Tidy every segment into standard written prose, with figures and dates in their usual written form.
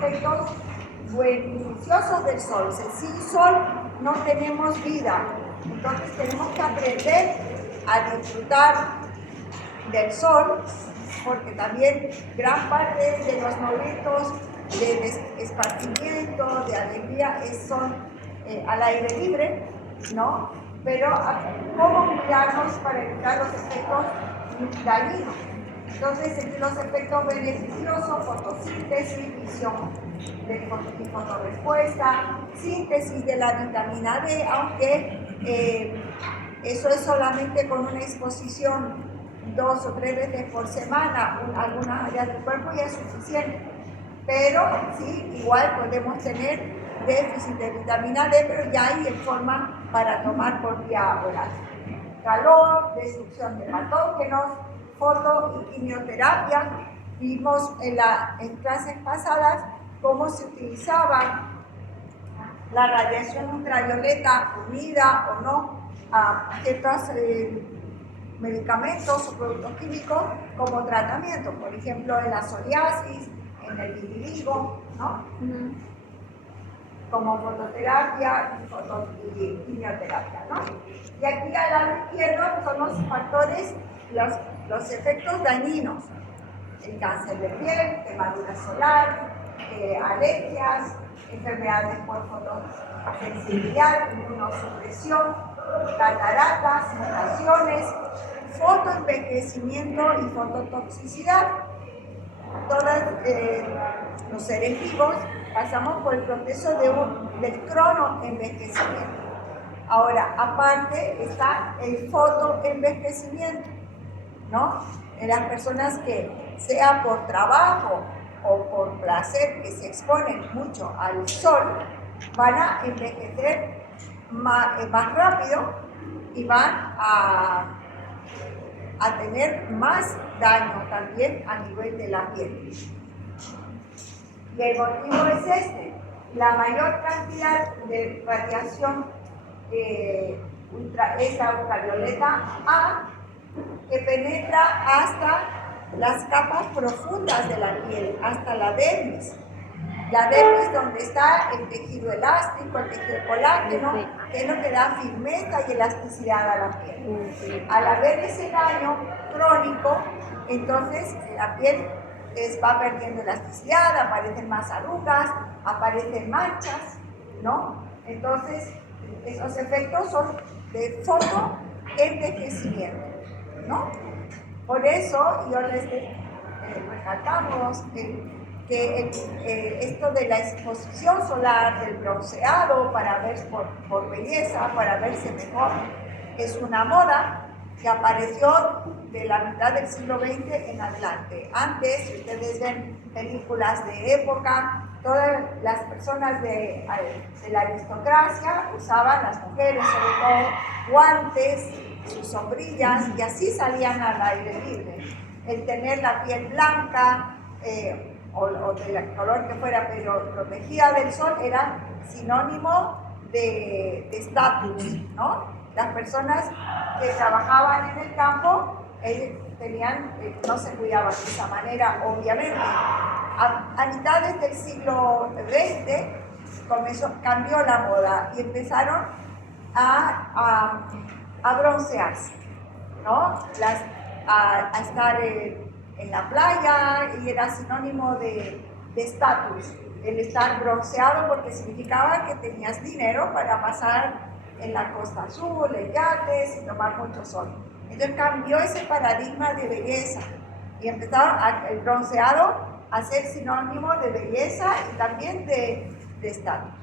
efectos beneficiosos del sol. O sea, sin sol no tenemos vida. Entonces tenemos que aprender a disfrutar del sol, porque también gran parte de los momentos de esparcimiento, de alegría, son al aire libre, ¿no? Pero ¿cómo cuidarnos para evitar los efectos dañinos? Entonces, entre los efectos beneficiosos, fotosíntesis, visión y fotorrespuesta, síntesis de la vitamina D, aunque eso es solamente con una exposición 2 o 3 veces por semana, algunas áreas del cuerpo ya es suficiente. Pero sí, igual podemos tener déficit de vitamina D, pero ya hay en forma para tomar por vía oral. Calor, destrucción de patógenos, foto y quimioterapia. Vimos en clases pasadas cómo se utilizaba la radiación ultravioleta unida o no a ciertos medicamentos o productos químicos como tratamiento, por ejemplo en la psoriasis, en el vitiligo, ¿no? Como fototerapia y quimioterapia, ¿no? Y aquí al lado izquierdo son los factores, los efectos dañinos: el cáncer de piel, quemadura solar, alergias, enfermedades por fotosensibilidad, inmunosupresión, cataratas, mutaciones, fotoenvejecimiento y fototoxicidad. Todos los seres vivos pasamos por el proceso del cronoenvejecimiento. Ahora, aparte está el fotoenvejecimiento, ¿no? En las personas que, sea por trabajo o por placer, que se exponen mucho al sol, van a envejecer más rápido y van a tener más daño también a nivel de la piel. Y el motivo es este: la mayor cantidad de radiación es la ultravioleta A, que penetra hasta las capas profundas de la piel, hasta la dermis. La dermis, donde está el tejido elástico, el tejido colágeno, que es lo que da firmeza y elasticidad a la piel. Al haber ese daño crónico, entonces la piel va perdiendo elasticidad, aparecen más arrugas, aparecen manchas, ¿no? Entonces, esos efectos son de fotoenvejecimiento, ¿no? Por eso, yo les recalcamos que esto de la exposición solar, del bronceado para ver por belleza, para verse mejor, es una moda que apareció de la mitad del siglo XX en adelante. Antes, si ustedes ven películas de época, todas las personas de la aristocracia usaban, las mujeres sobre todo, guantes, sus sombrillas, y así salían al aire libre. El tener la piel blanca, o del color que fuera, pero protegida del sol, era sinónimo de estatus, ¿no? Las personas que trabajaban en el campo no se cuidaban de esa manera, obviamente. A mitades del siglo XX cambió la moda y empezaron a broncearse, ¿no? A estar en la playa, y era sinónimo de estatus, el estar bronceado, porque significaba que tenías dinero para pasar en la Costa Azul, en yates y tomar mucho sol. Entonces cambió ese paradigma de belleza y empezaron el bronceado a ser sinónimo de belleza y también de estatus.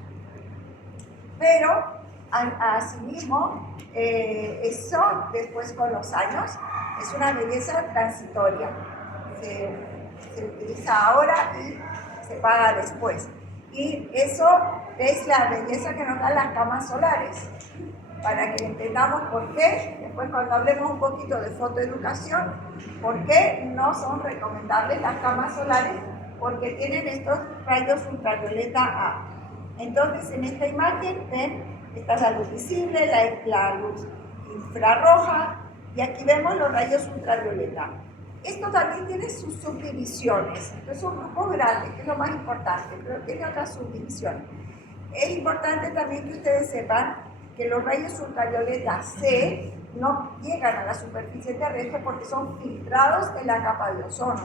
Pero asimismo, eso después, con los años, es una belleza transitoria. Se utiliza ahora y se paga después. Y eso es la belleza que nos dan las camas solares, para que entendamos por qué, después cuando hablemos un poquito de fotoeducación, por qué no son recomendables las camas solares, porque tienen estos rayos ultravioleta A. Entonces, en esta imagen ven, esta es la luz visible, la luz infrarroja, y aquí vemos los rayos ultravioleta. Esto también tiene sus subdivisiones. Es un grupo grande, que es lo más importante, pero tiene otras subdivisiones. Es importante también que ustedes sepan que los rayos ultravioleta C no llegan a la superficie terrestre porque son filtrados en la capa de ozono.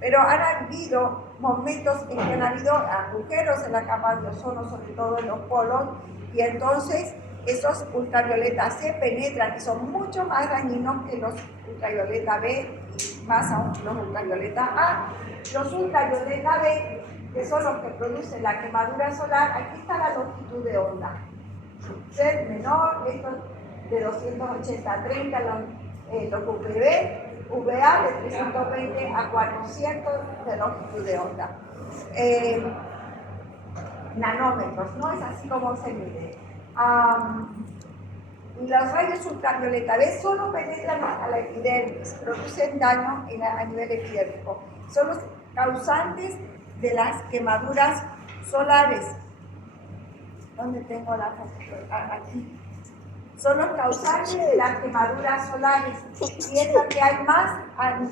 Pero han habido momentos en que han habido agujeros en la capa de ozono, sobre todo en los polos, y entonces esos ultravioleta C penetran y son mucho más dañinos que los ultravioleta B y más aún los ultravioleta A. Los ultravioleta B, que son los que producen la quemadura solar, aquí está la longitud de onda. Z menor, esto de 280 a 30, los UVB, VA de 320 a 400 de longitud de onda. Nanómetros, ¿no? Es así como se mide. Los rayos ultravioleta B solo penetran hasta la epidermis, producen daño a nivel epidérmico. Son los causantes de las quemaduras solares. ¿Dónde tengo la foto? Aquí. Son los causantes de las quemaduras solares y es lo que hay más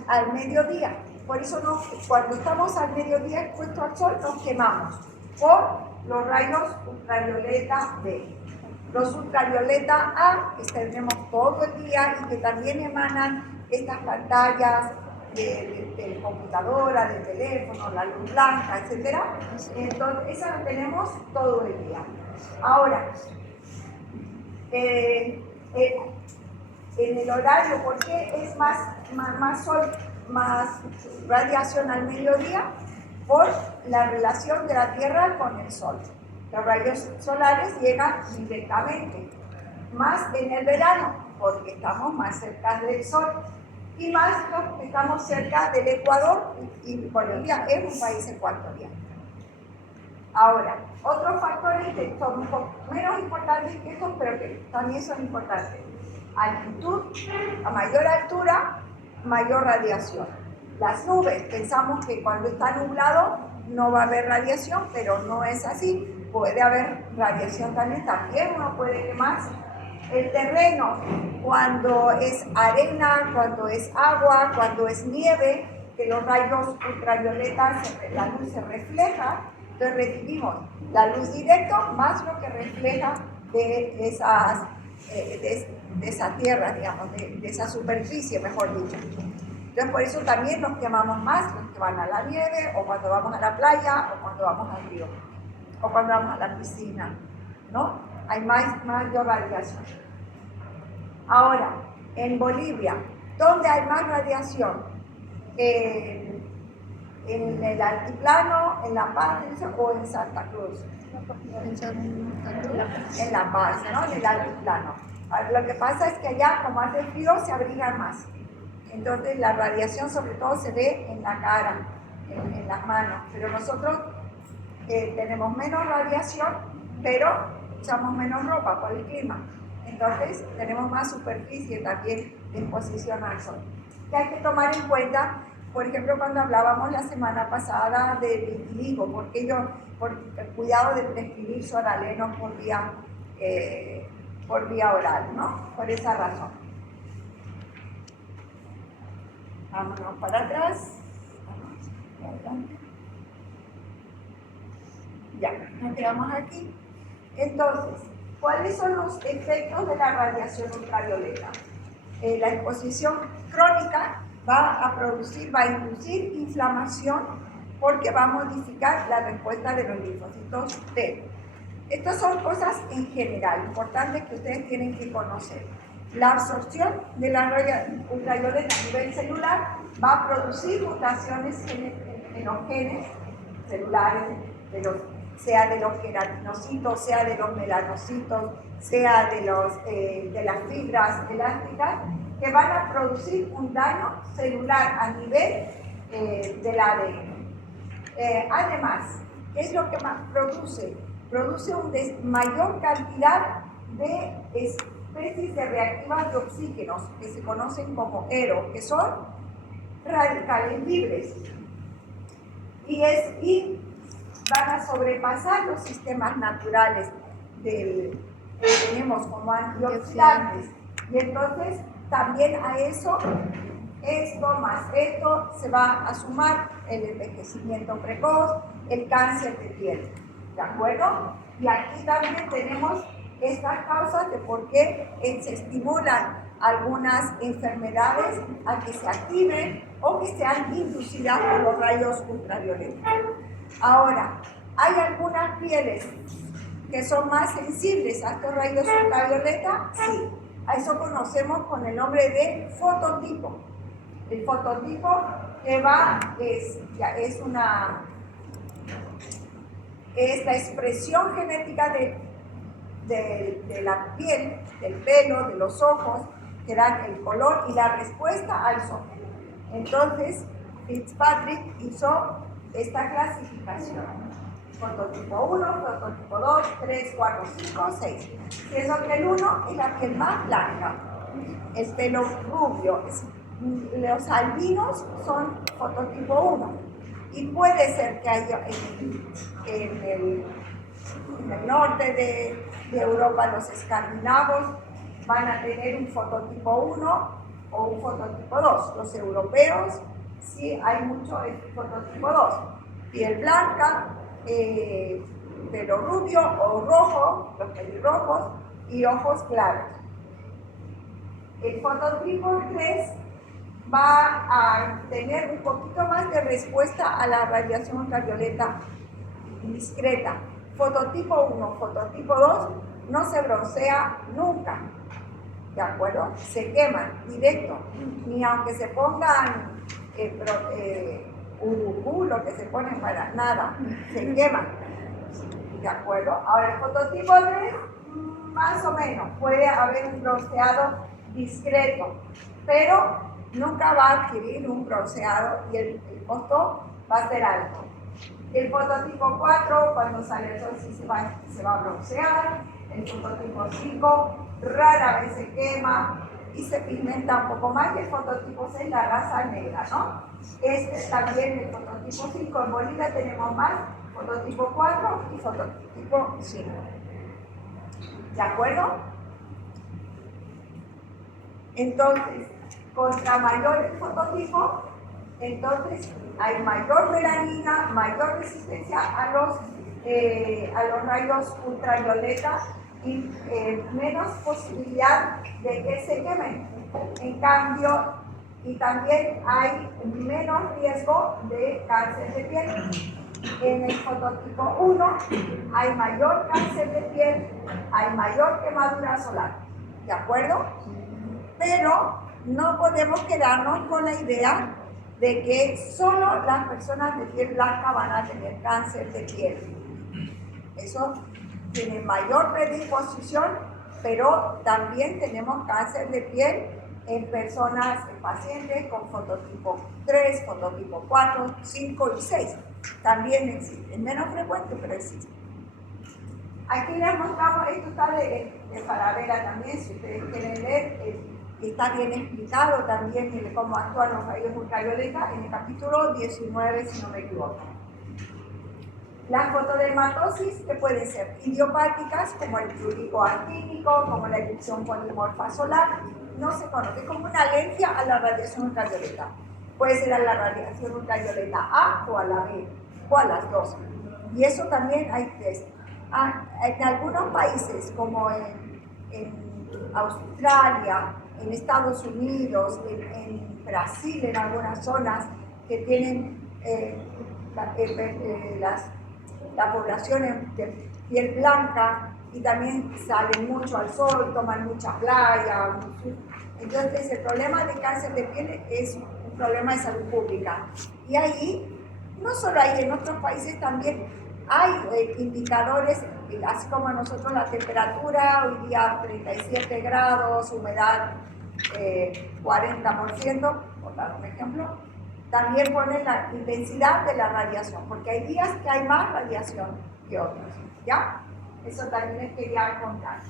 al mediodía. Por eso cuando estamos al mediodía expuestos al sol nos quemamos por los rayos ultravioleta B. Los ultravioleta A, que tenemos todo el día y que también emanan estas pantallas de computadora, de teléfono, la luz blanca, etc. Entonces, esa la tenemos todo el día. Ahora, en el horario, ¿por qué es más sol, más radiación al mediodía? Por la relación de la Tierra con el Sol. Los rayos solares llegan directamente, más en el verano, porque estamos más cerca del Sol, y más porque estamos cerca del Ecuador, y Bolivia es un país ecuatoriano. Ahora, otros factores que son un poco menos importantes que estos, pero que también son importantes. Altitud, a mayor altura, mayor radiación. Las nubes, pensamos que cuando está nublado no va a haber radiación, pero no es así. Puede haber radiación también uno puede quemarse. El terreno, cuando es arena, cuando es agua, cuando es nieve, que los rayos ultravioletas, la luz se refleja, entonces recibimos la luz directa más lo que refleja de esa tierra, digamos, de esa superficie, mejor dicho. Entonces por eso también nos quemamos más los que van a la nieve, o cuando vamos a la playa, o cuando vamos al río, o cuando vamos a la piscina, ¿no? Hay mayor radiación. Ahora, en Bolivia, ¿dónde hay más radiación? ¿En el altiplano, en La Paz o en Santa Cruz? En La Paz, ¿no? En el altiplano. Lo que pasa es que allá, como hace frío, se abrigan más. Entonces la radiación sobre todo se ve en la cara, en las manos. Pero nosotros tenemos menos radiación, pero usamos menos ropa por el clima. Entonces tenemos más superficie también de exposición al sol. Que hay que tomar en cuenta, por ejemplo, cuando hablábamos la semana pasada de vitiligo, porque por el cuidado de prescribir soralenos por vía oral, ¿no? Por esa razón. Vámonos para atrás. Ya, nos quedamos aquí. Entonces, ¿cuáles son los efectos de la radiación ultravioleta? La exposición crónica va a inducir inflamación porque va a modificar la respuesta de los linfocitos T. Estas son cosas en general, importantes que ustedes tienen que conocer. La absorción de la radiación ultravioleta a nivel celular va a producir mutaciones en los genes celulares, sea de los queratinocitos, sea de los melanocitos, sea de las fibras elásticas, que van a producir un daño celular a nivel del ADN. Además, ¿qué es lo que más produce? Produce una mayor cantidad de especies de reactivas de oxígenos que se conocen como ERO, que son radicales libres y van a sobrepasar los sistemas naturales que tenemos como antioxidantes, y entonces también a eso esto más esto, se va a sumar el envejecimiento precoz, el cáncer de piel, ¿de acuerdo? Y aquí también tenemos estas causas de por qué se estimulan algunas enfermedades a que se activen o que sean inducidas por los rayos ultravioletas. Ahora, hay algunas pieles que son más sensibles a estos rayos ultravioleta, sí. A eso conocemos con el nombre de fototipo. El fototipo que es la expresión genética de la piel, del pelo, de los ojos, que dan el color y la respuesta al sol. Entonces, Fitzpatrick hizo esta clasificación. Fototipo 1, fototipo 2, 3, 4, 5, 6. Siendo que el 1 es la piel más blanca, el pelo rubio. Los albinos son fototipo 1. Y puede ser que haya en el norte de Europa, los escandinavos van a tener un fototipo 1 o un fototipo 2. Los europeos sí hay mucho de fototipo 2. Piel blanca, pelo rubio o rojo, los pelirrojos, y ojos claros. El fototipo 3 va a tener un poquito más de respuesta a la radiación ultravioleta discreta. Fototipo 1, fototipo 2 no se broncea nunca, ¿de acuerdo? Se queman directo, ni aunque se pongan urucú, lo que se ponen para nada, se queman, ¿de acuerdo? Ahora, el fototipo 3, más o menos, puede haber un bronceado discreto, pero nunca va a adquirir un bronceado y el costo va a ser alto. El fototipo 4, cuando sale el sol, sí se va a broncear. El fototipo 5, rara vez se quema y se pigmenta un poco más. Y el fototipo 6, la raza negra, ¿no? Este es también el fototipo 5. En Bolivia tenemos más fototipo 4 y fototipo 5. ¿De acuerdo? Entonces, contra mayor el fototipo, entonces hay mayor melanina, mayor resistencia a los rayos ultravioleta y menos posibilidad de que se quemen. En cambio, y también hay menos riesgo de cáncer de piel. En el fototipo 1 hay mayor cáncer de piel, hay mayor quemadura solar. ¿De acuerdo? Pero no podemos quedarnos con la idea de que solo las personas de piel blanca van a tener cáncer de piel. Eso tiene mayor predisposición, pero también tenemos cáncer de piel en personas, en pacientes con fototipo 3, fototipo 4, 5 y 6. También existe, es menos frecuente, pero existe. Aquí les mostramos, esto está de Falabella también, si ustedes quieren leer, está bien explicado también cómo actúan los rayos ultravioleta en el capítulo 19, si no me equivoco. Las fotodermatosis, que pueden ser idiopáticas, como el prurigo actínico, como la erupción polimorfa solar, no se conoce, como una alergia a la radiación ultravioleta. Puede ser a la radiación ultravioleta A o a la B, o a las dos. Y eso también hay test. En algunos países, como en Australia, en Estados Unidos, en Brasil, en algunas zonas que tienen la población de piel blanca y también salen mucho al sol, toman mucha playa. Entonces, el problema de cáncer de piel es un problema de salud pública. Y ahí, no solo ahí, en otros países también hay indicadores, así como nosotros la temperatura, hoy día 37 grados, humedad 40%, por dar un ejemplo, también pone la intensidad de la radiación, porque hay días que hay más radiación que otros, ¿ya? Eso también les quería contar.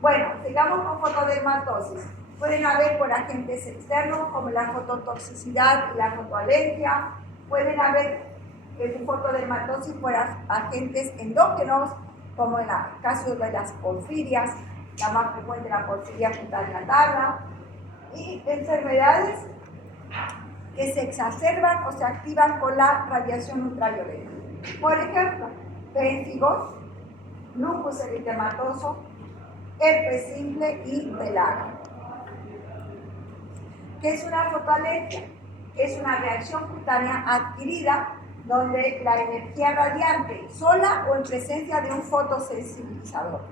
Bueno, sigamos con fotodermatosis. Pueden haber por agentes externos como la fototoxicidad y la fotoalergia, pueden haber fotodermatosis por agentes endógenos, como en el caso de las porfirias, la más frecuente la porfiria punctatada, y enfermedades que se exacerban o se activan con la radiación ultravioleta. Por ejemplo, pénfigos, lupus eritematoso, herpes simple y pelaga. ¿Qué es una fotoalergia? Es una reacción cutánea adquirida donde la energía radiante, sola o en presencia de un fotosensibilizador,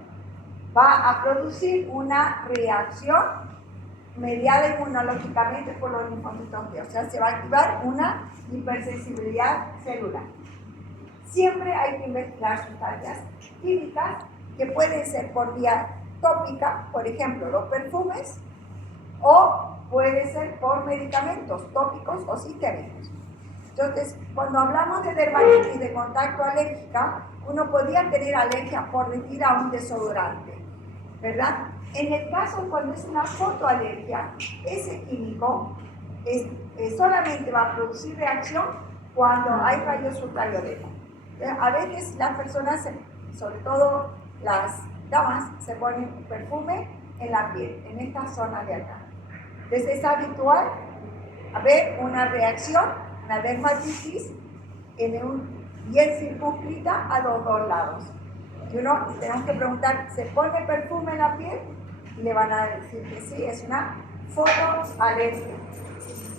va a producir una reacción mediada inmunológicamente por los linfocitos B, o sea, se va a activar una hipersensibilidad celular. Siempre hay que investigar sustancias químicas que pueden ser por vía tópica, por ejemplo, los perfumes, o puede ser por medicamentos tópicos o sistémicos. Entonces, cuando hablamos de dermatitis de contacto alérgica, uno podría tener alergia, por decir, a un desodorante, ¿verdad? En el caso cuando es una fotoalergia, ese químico solamente va a producir reacción cuando hay rayos ultravioleta. A veces las personas, sobre todo las damas, se ponen perfume en la piel, en esta zona de acá. Entonces es habitual haber una reacción, una dermatitis, bien circunscrita a los dos lados. Y tenemos que preguntar, ¿se pone perfume en la piel? Y le van a decir que sí, es una fotoalergia.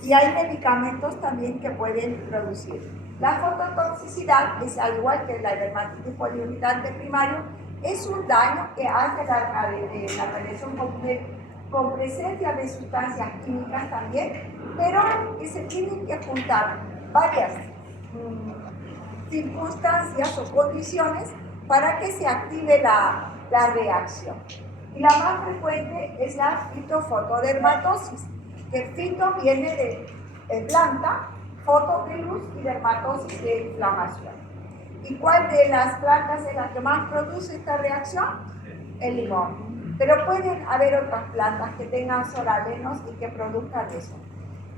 Y hay medicamentos también que pueden producir. La fototoxicidad es, al igual que la dermatitis poliuretante primario, es un daño que hace la radiación con presencia de sustancias químicas también, pero que se tienen que juntar varias circunstancias o condiciones para que se active la reacción. Y la más frecuente es la fitofotodermatosis, que fito viene de planta, foto de luz y dermatosis de inflamación. ¿Y cuál de las plantas es la que más produce esta reacción? El limón. Pero pueden haber otras plantas que tengan solalenos y que produzcan eso.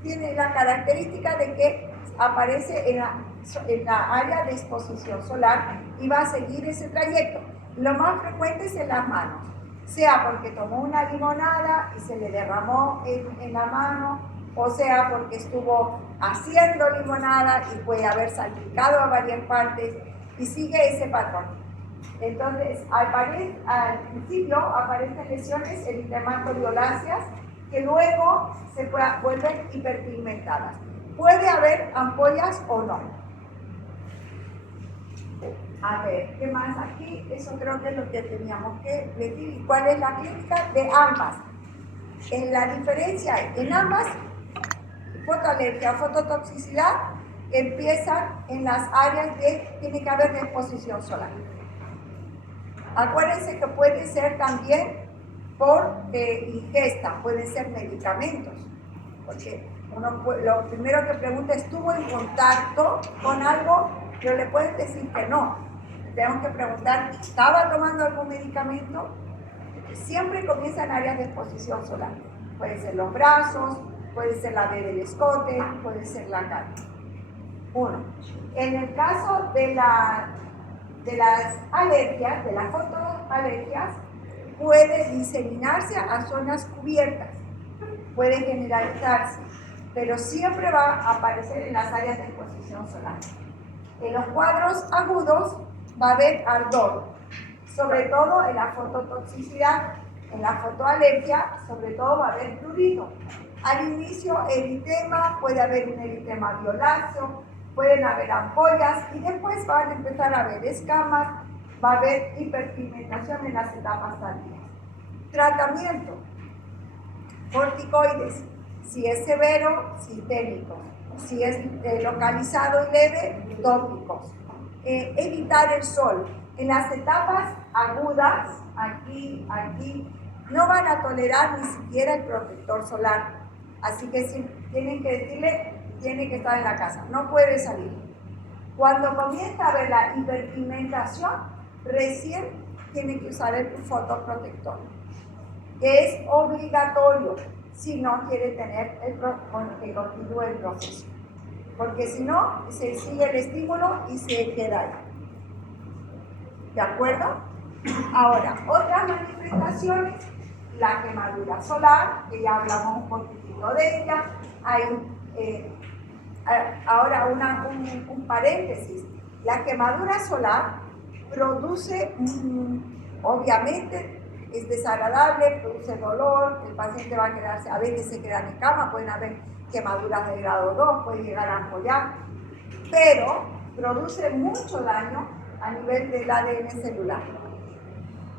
Tiene la característica de que aparece en la área de exposición solar y va a seguir ese trayecto. Lo más frecuente es en las manos, sea porque tomó una limonada y se le derramó en la mano, o sea porque estuvo haciendo limonada y puede haber salpicado a varias partes y sigue ese patrón. Entonces, al principio aparecen lesiones eritematoso-violáceas que luego se vuelven hiperpigmentadas. Puede haber ampollas o no. A ver, ¿qué más aquí? Eso creo que es lo que teníamos que decir. ¿Cuál es la clínica de ambas? La diferencia en ambas, fotoalergia o fototoxicidad, empiezan en las áreas tiene que haber de exposición solar. Acuérdense que puede ser también por ingesta, pueden ser medicamentos, porque lo primero que pregunta es, ¿estuvo en contacto con algo? Pero le pueden decir que no. Tenemos que preguntar, ¿estaba tomando algún medicamento? Siempre comienza en áreas de exposición solar. Puede ser los brazos, puede ser la B del escote, puede ser la cara. En el caso de las alergias, de las fotoalergias, puede diseminarse a zonas cubiertas, puede generalizarse, pero siempre va a aparecer en las áreas de exposición solar. En los cuadros agudos va a haber ardor, sobre todo en la fototoxicidad. En la fotoalergia, sobre todo, va a haber prurito. Al inicio, eritema, puede haber un eritema violáceo, pueden haber ampollas y después van a empezar a haber escamas, va a haber hiperpigmentación en las etapas tardías. Tratamiento: corticoides, si es severo, sistémicos, si es localizado y leve, tópicos. Evitar el sol. En las etapas agudas, aquí, no van a tolerar ni siquiera el protector solar. Así que si tienen que decirle, tiene que estar en la casa, no puede salir. Cuando comienza a haber la hiperpigmentación, recién tiene que usar el fotoprotector, que es obligatorio si no quiere tener que continúe el proceso. Porque si no, se sigue el estímulo y se queda ahí. ¿De acuerdo? Ahora, otras manifestaciones, la quemadura solar, que ya hablamos un poquitito de ella. Hay Ahora un paréntesis. La quemadura solar produce, obviamente, es desagradable, produce dolor, el paciente va a quedarse, a veces se queda en cama, pueden haber quemaduras de grado 2, puede llegar a ampollar, pero produce mucho daño a nivel del ADN celular.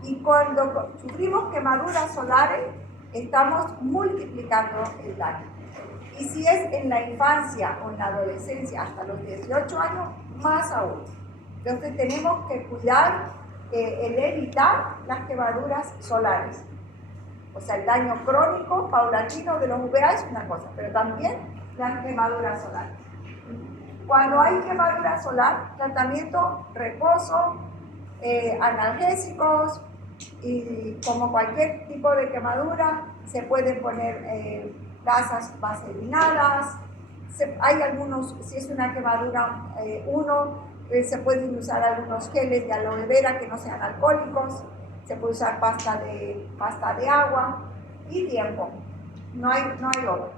Y cuando sufrimos quemaduras solares, estamos multiplicando el daño. Y si es en la infancia o en la adolescencia hasta los 18 años, más aún. Entonces tenemos que cuidar el evitar las quemaduras solares. O sea, el daño crónico, paulatino de los UVA es una cosa, pero también las quemaduras solares. Cuando hay quemadura solar, tratamiento, reposo, analgésicos, y como cualquier tipo de quemadura, se pueden poner gasas vaselinadas. Hay algunos, si es una quemadura se pueden usar algunos geles de aloe vera que no sean alcohólicos, se puede usar pasta de agua y tiempo. No hay otro.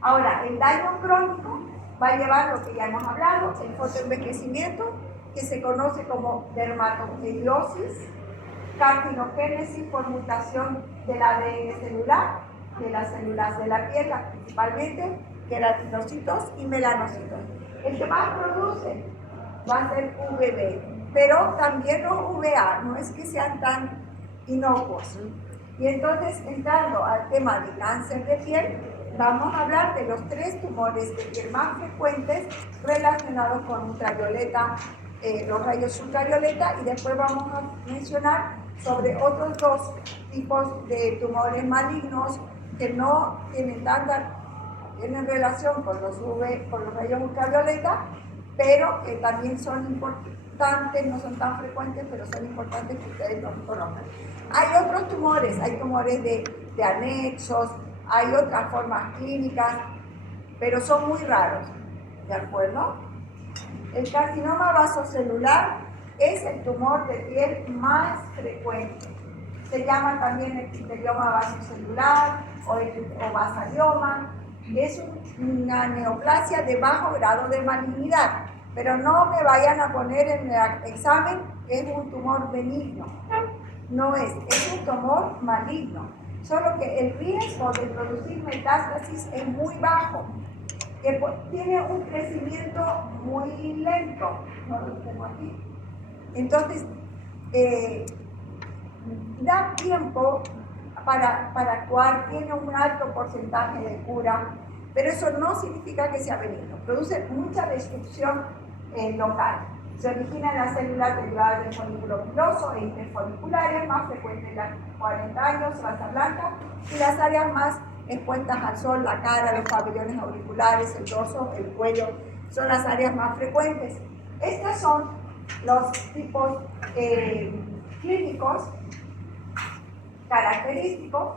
Ahora, el daño crónico va a llevar lo que ya hemos hablado, el fotoenvejecimiento, que se conoce como dermatogliosis, carcinogénesis por mutación del ADN celular, de las células de la piel, principalmente queratinocitos y melanocitos. El que más produce va a ser VB, pero también los VA, no es que sean tan inocuos. Y entonces, entrando al tema de cáncer de piel, vamos a hablar de los 3 tumores de piel más frecuentes relacionados con ultravioleta, los rayos ultravioleta, y después vamos a mencionar sobre otros 2 tipos de tumores malignos que no tienen tienen relación con los rayos ultravioleta, pero que también son importantes, no son tan frecuentes, pero son importantes que ustedes los conozcan. Hay otros tumores, hay tumores de anexos, hay otras formas clínicas, pero son muy raros, ¿de acuerdo? El carcinoma vasocelular es el tumor de piel más frecuente. Se llama también epitelioma vasocelular o basalioma. Es una neoplasia de bajo grado de malignidad, pero no me vayan a poner en el examen, es un tumor benigno. No es un tumor maligno, solo que el riesgo de producir metástasis es muy bajo, que tiene un crecimiento muy lento. No lo tengo aquí. Entonces, da tiempo para actuar, tiene un alto porcentaje de cura, pero eso no significa que sea benigno. Produce mucha destrucción local. Se origina en las células derivadas del folículo piloso e interfoliculares, más frecuentes en los 40 años, raza blanca, y las áreas más expuestas al sol, la cara, los pabellones auriculares, el dorso, el cuello, son las áreas más frecuentes. Estos son los tipos clínicos característicos.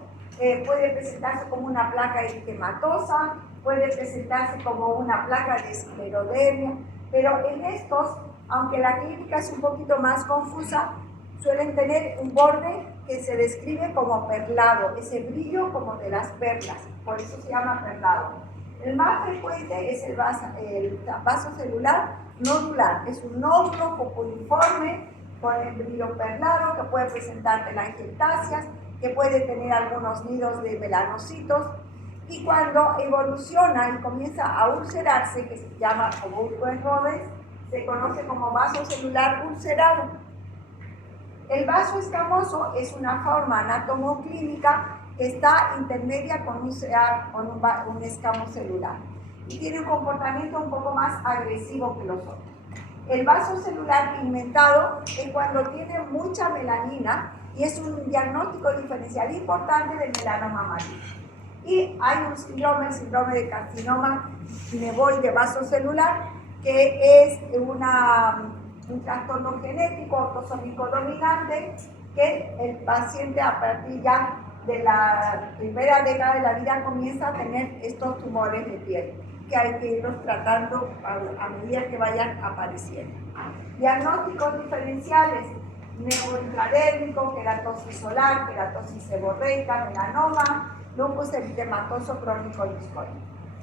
Puede presentarse como una placa eritematosa, puede presentarse como una placa de esclerodermia, pero en estos, aunque la clínica es un poquito más confusa, suelen tener un borde que se describe como perlado, ese brillo como de las perlas, por eso se llama perlado. El más frecuente es el vasocelular nodular, es un nódulo populiforme con el brillo perlado que puede presentar telangiectasias, que puede tener algunos nidos de melanocitos, y cuando evoluciona y comienza a ulcerarse, que se llama como urco en Rhodes, se conoce como vasocelular ulcerado. El vaso escamoso es una forma anatomoclínica que está intermedia con un escamo celular y tiene un comportamiento un poco más agresivo que los otros. El vaso celular pigmentado es cuando tiene mucha melanina y es un diagnóstico diferencial importante del melanoma maligno. Y hay un síndrome, el síndrome de carcinoma nevoide vasocelular, que es un trastorno genético autosómico dominante que el paciente a partir ya de la primera década de la vida comienza a tener estos tumores de piel, que hay que irlos tratando a medida que vayan apareciendo. Diagnósticos diferenciales: neurointradérmico, queratosis solar, queratosis seborreica, melanoma, lupus eritematoso crónico discoide.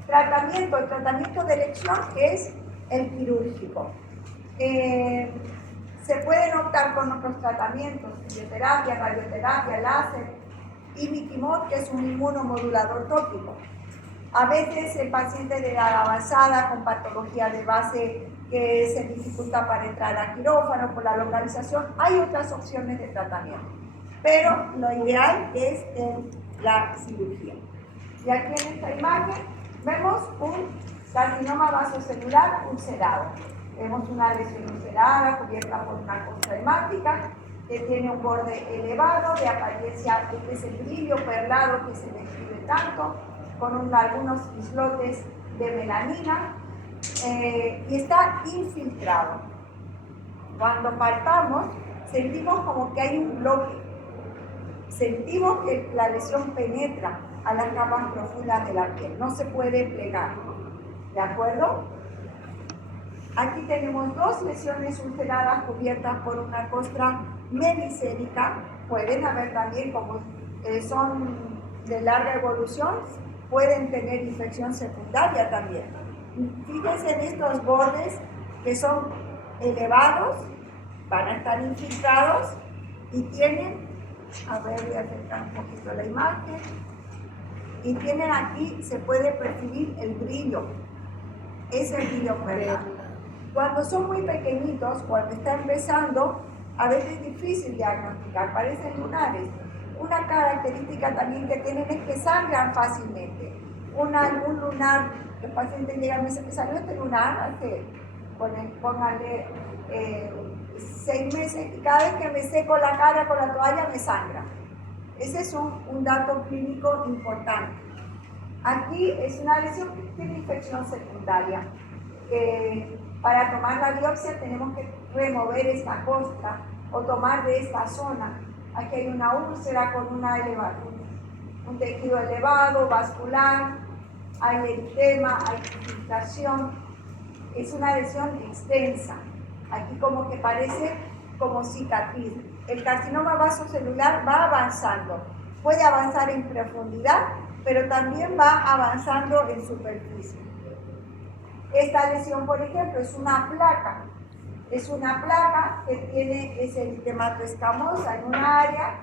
Tratamiento, el tratamiento de elección es el quirúrgico. Se pueden optar con otros tratamientos, fisioterapia, radioterapia, láser y Miquimod, que es un inmunomodulador tópico. A veces el paciente de edad avanzada con patología de base que se dificulta para entrar a quirófano por la localización, hay otras opciones de tratamiento, pero lo ideal es la cirugía. Y aquí en esta imagen vemos un carcinoma vasocelular ulcerado. Vemos una lesión ulcerada cubierta por una costra hemática que tiene un borde elevado, de apariencia de ese brillo perlado que se describe tanto, con algunos islotes de melanina, y está infiltrado. Cuando palpamos, sentimos como que hay un bloque. Sentimos que la lesión penetra a las capas profundas de la piel, no se puede plegar. ¿De acuerdo? Aquí tenemos dos lesiones ulceradas cubiertas por una costra menicélica. Pueden haber también, como son de larga evolución, pueden tener infección secundaria también. Fíjense en estos bordes que son elevados, van a estar infiltrados y tienen, a ver, voy a acercar un poquito la imagen, y tienen aquí, se puede percibir el brillo, ese brillo perlado. Cuando son muy pequeñitos, cuando está empezando, a veces es difícil diagnosticar, parecen lunares. Una característica también que tienen es que sangran fácilmente. Un lunar, el paciente llega y me dice, me salió este lunar hace, póngale 6 meses, y cada vez que me seco la cara con la toalla me sangra. Ese es un dato clínico importante. Aquí es una lesión que tiene infección secundaria. Para tomar la biopsia tenemos que remover esta costra o tomar de esta zona. Aquí hay una úlcera con un tejido elevado, vascular, hay eritema, hay infiltración. Es una lesión extensa. Aquí como que parece como cicatriz. El carcinoma vasocelular va avanzando. Puede avanzar en profundidad, pero también va avanzando en superficie. Esta lesión, por ejemplo, es una placa. Es una placa que tiene ese eritemato escamosa en una área,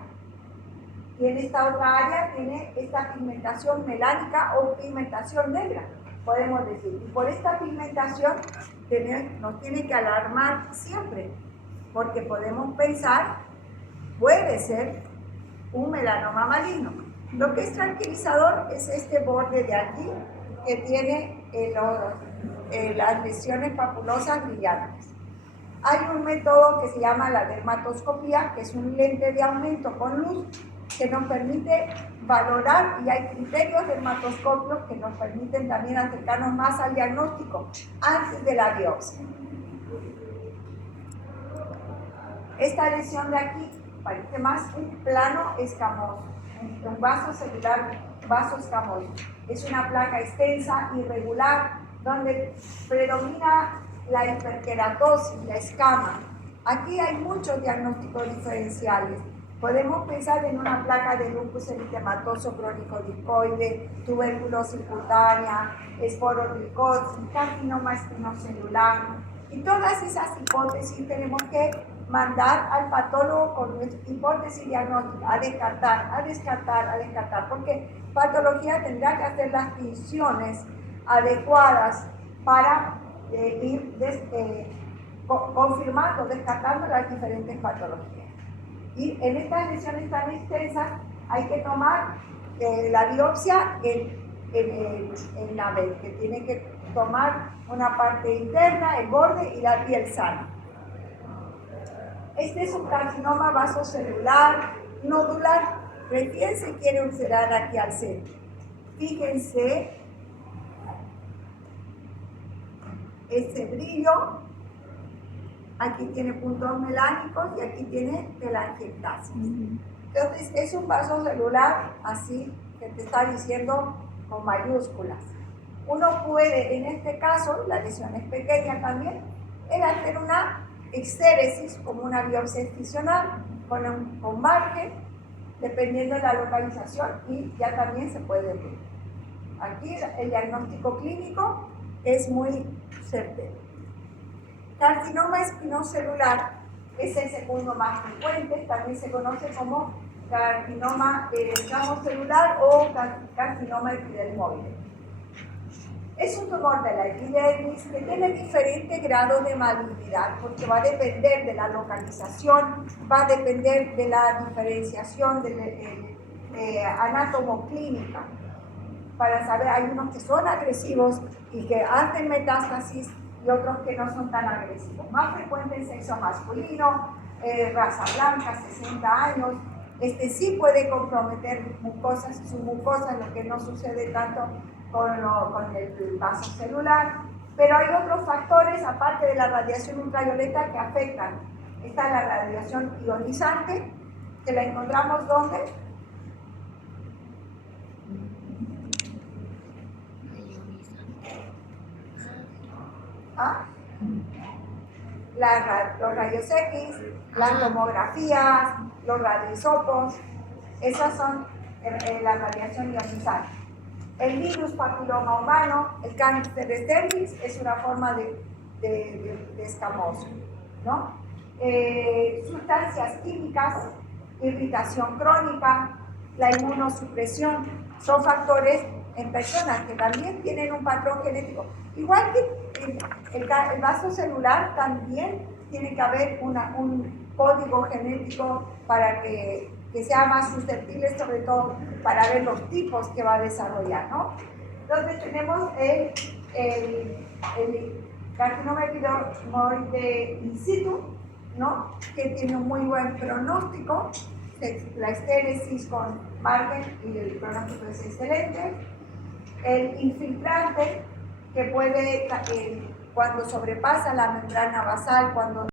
y en esta otra área tiene esta pigmentación melánica o pigmentación negra, podemos decir. Y por esta pigmentación nos tiene que alarmar siempre, porque podemos pensar, puede ser un melanoma maligno. Lo que es tranquilizador es este borde de aquí, que tiene las lesiones papulosas brillantes. Hay un método que se llama la dermatoscopía, que es un lente de aumento con luz que nos permite valorar, y hay criterios dermatoscopios que nos permiten también acercarnos más al diagnóstico antes de la biopsia. Esta lesión de aquí parece más un plano escamoso, un vaso celular, vaso escamoso. Es una placa extensa, irregular, donde predomina la hiperkeratosis, la escama. Aquí hay muchos diagnósticos diferenciales. Podemos pensar en una placa de lupus eritematoso crónico discoide, tuberculosis cutánea, esporotricosis, carcinoma espinocelular. Y todas esas hipótesis tenemos que mandar al patólogo con nuestra hipótesis diagnóstica, a descartar, porque patología tendrá que hacer las tinciones adecuadas para ir confirmando, descartando las diferentes patologías. Y en estas lesiones tan extensas hay que tomar la biopsia en la vez, que tiene que tomar una parte interna, el borde y la piel sana. Este es un carcinoma vasocelular nodular, recién se quiere ulcerar aquí al centro. Fíjense ese brillo, aquí tiene puntos melánicos y aquí tiene telangiectasis. Entonces es un vaso celular así que te está diciendo con mayúsculas. Uno puede, en este caso, la lesión es pequeña también, el hacer una exéresis como una biopsia excisional con margen, dependiendo de la localización, y ya también se puede ver. Aquí el diagnóstico clínico es muy certero. Carcinoma espinocelular es el segundo más frecuente, también se conoce como carcinoma escamocelular o carcinoma epidermoide. Es un tumor de la epidermis que tiene diferente grado de malignidad porque va a depender de la localización, va a depender de la diferenciación de anatomoclínica. Para saber, hay unos que son agresivos y que hacen metástasis y otros que no son tan agresivos. Más frecuente en sexo masculino, raza blanca, 60 años. Sí puede comprometer mucosas y submucosas, lo que no sucede tanto con el vaso celular. Pero hay otros factores, aparte de la radiación ultravioleta, que afectan. Está la radiación ionizante, que la encontramos ¿dónde? ¿Ah? Los rayos X, las tomografías, los radioisopos, esas son la radiación ionizante. El virus papiloma humano, el cáncer de cervix, es una forma de escamoso, ¿no? Sustancias químicas, irritación crónica, la inmunosupresión, son factores en personas que también tienen un patrón genético. Igual que el vaso celular, también tiene que haber un código genético para que sea más susceptible, sobre todo para ver los tipos que va a desarrollar, ¿no? Entonces tenemos el carcinoma epidermoide in situ, ¿no? Que tiene un muy buen pronóstico, la estéresis con margen y el pronóstico es excelente. El infiltrante, que puede, cuando sobrepasa la membrana basal, cuando